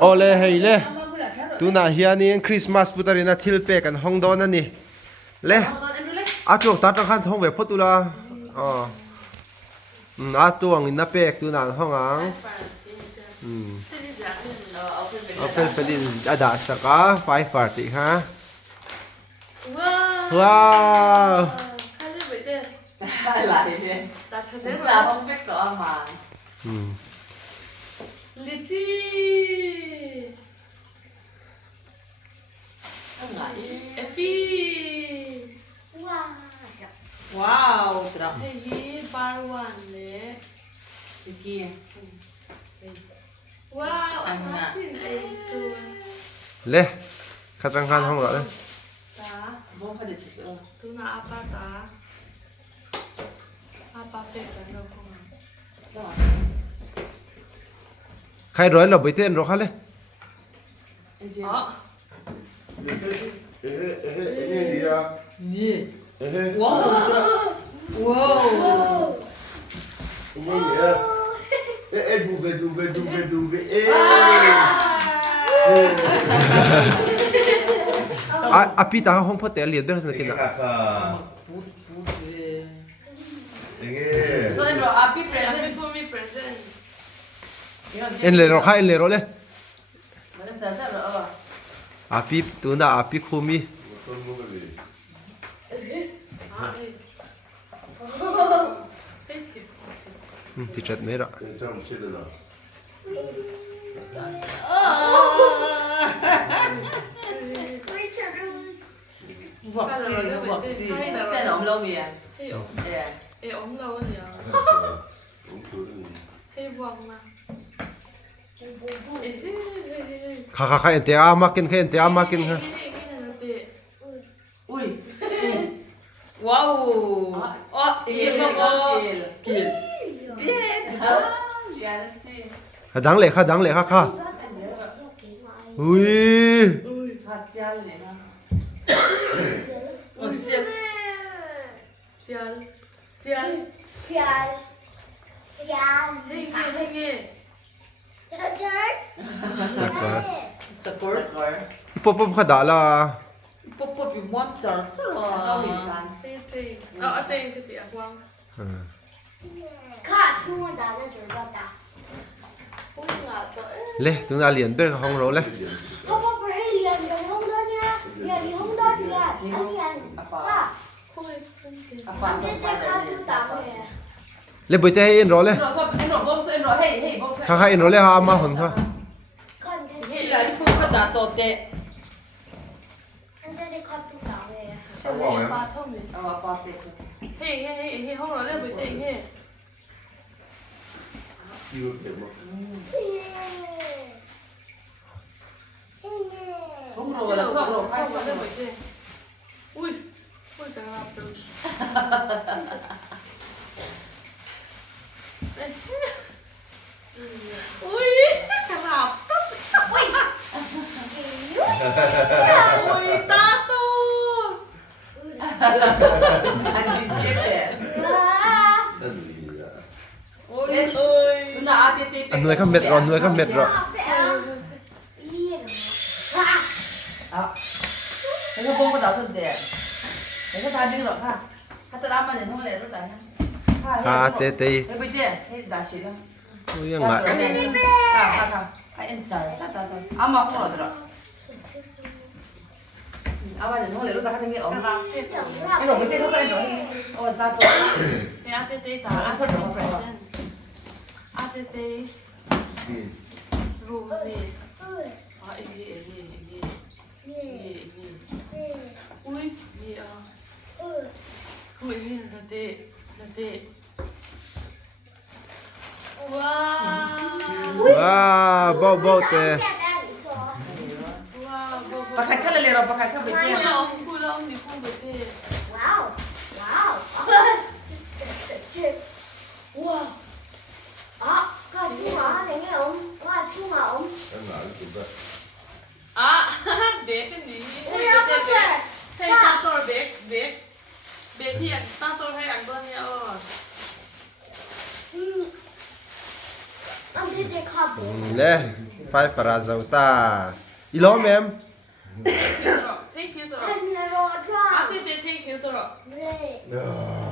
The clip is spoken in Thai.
โอเลเฮยเลตูน่าเฮียนี่คริสต์มาสปุตารินาทิลเปกันห้องดอนนั่นนี่เลอาตัวตัดตั้งขั้นห้องเว็บพอตุลาอ๋ออาตัวงินนับเปกตูน่าห้องอ่างเอาเป็นลินอาดาสก้าไฟฟาร์ติฮะว้าวอะไรเนี่ยตัดเส้นลาบ้องแบกต่อมาลิชี่เอฟฟี่ว้าวตราเฮ้ยบาร์วันเลยสกีว้าวอันนั้นเลขัดตั้งขั้นห้องเหรอเลยตาบ้องเขาเด็ดสุดๆตัวน่าอาปาตาอาปาเป็ดกันเราคงใครร้อยเราไปเต้นรอเขาเลยอ๋อนี่ว้าวว้าวอาพี่ตาห้องพ่อแต่เรียนด้วยสักกินอ่ะSo in row, happy present for me present. เอ็นเลยรอค่ะเอ็นเลยรอเลย Mana jasa roh. อาพี่ตัวน่ะอาพี่คุมีที่จัดไม่ละVọc gì, xe ống lâu gì à? Ê ống lâu gì à? Ê vòng mà. ค่ะเอ็นเตียมากินเอ็นเตียมากินค่ะ Ui. Wow. Kill kill. Kill. Biết. Dạ xí. ดังเลยค่ะดังเลยค่ะอุ้ย Facial này ha. Ôi xiên. Xiên. Xiên. Xiên. Xiên. Hay nghe. Support. Popค่ะด่าละ Pop yung mom char. Sao mình can. Trên cái gì à Quang. ข้าช่วยได้แล้วจะรับได้ เล่ตัวน่ะเรียนเป็นห้องเราเลย เพราะว่าไปเรียนในห้องด้วยเนี่ยเรียนในห้องด้วยเนี่ยอันนี้ค่ะมันจะได้เข้าตู้ตามเลย เล่ไปเต้เอ็นรอเลย Em rồi bông em rồi hey bông. ค่ะเอ็นรอเลยค่ะมาหนค่ะ คนที่ Hey là cái phương đã tổ tệ. มันจะได้เข้าตู้ตามเลย Ba thông gì? Ba tệ. Hey không nói lên với tệ hey. Không rồi là xong rồi khai xong rồi. Ui cả lạp rồi. Ui cả lạp. Ui ta tu. Anh đi chết đẻ. Ôi ơi. Nó tê. หน่วยก็เม็ดรอหน่วยก็เม็ดรอ Cái cái bông có đào sơn đẻ. Cái cái đi rồi ha. Ha tự làm mà nhận không lẽ rồi tại ha. ค่ะเต้ Cái bây giờ cái đá xí đó. อุ้ยยังไง Ha. Cái em chờ chắc ta thôi. Mà không rồi rồi. Mà nhận không lẽ rồi ta không nghe ổn. Cái rồi bây giờ nó rồi. Ôi ta tôi. Cái ATT ta ăn phải rồi present. ATT. Ruby. Ui, gì à? Ui, là tệ. Wow. ว้าวเบาเบาเต้ Pakai kan lele ro pakai kan bete. Pulang di pun bete. Wow. Wow. Có chú hả? Này nghe không? Có chú hả không? Bake cái gì? Hey, ta tôi bake thì ta tôi hay ăn bao nhiêu? Ông đi để khó 하고. 네, Fifera zauta. Ilo mem. Take you to. 하늘로 자. Ate take you to. 네. Ah.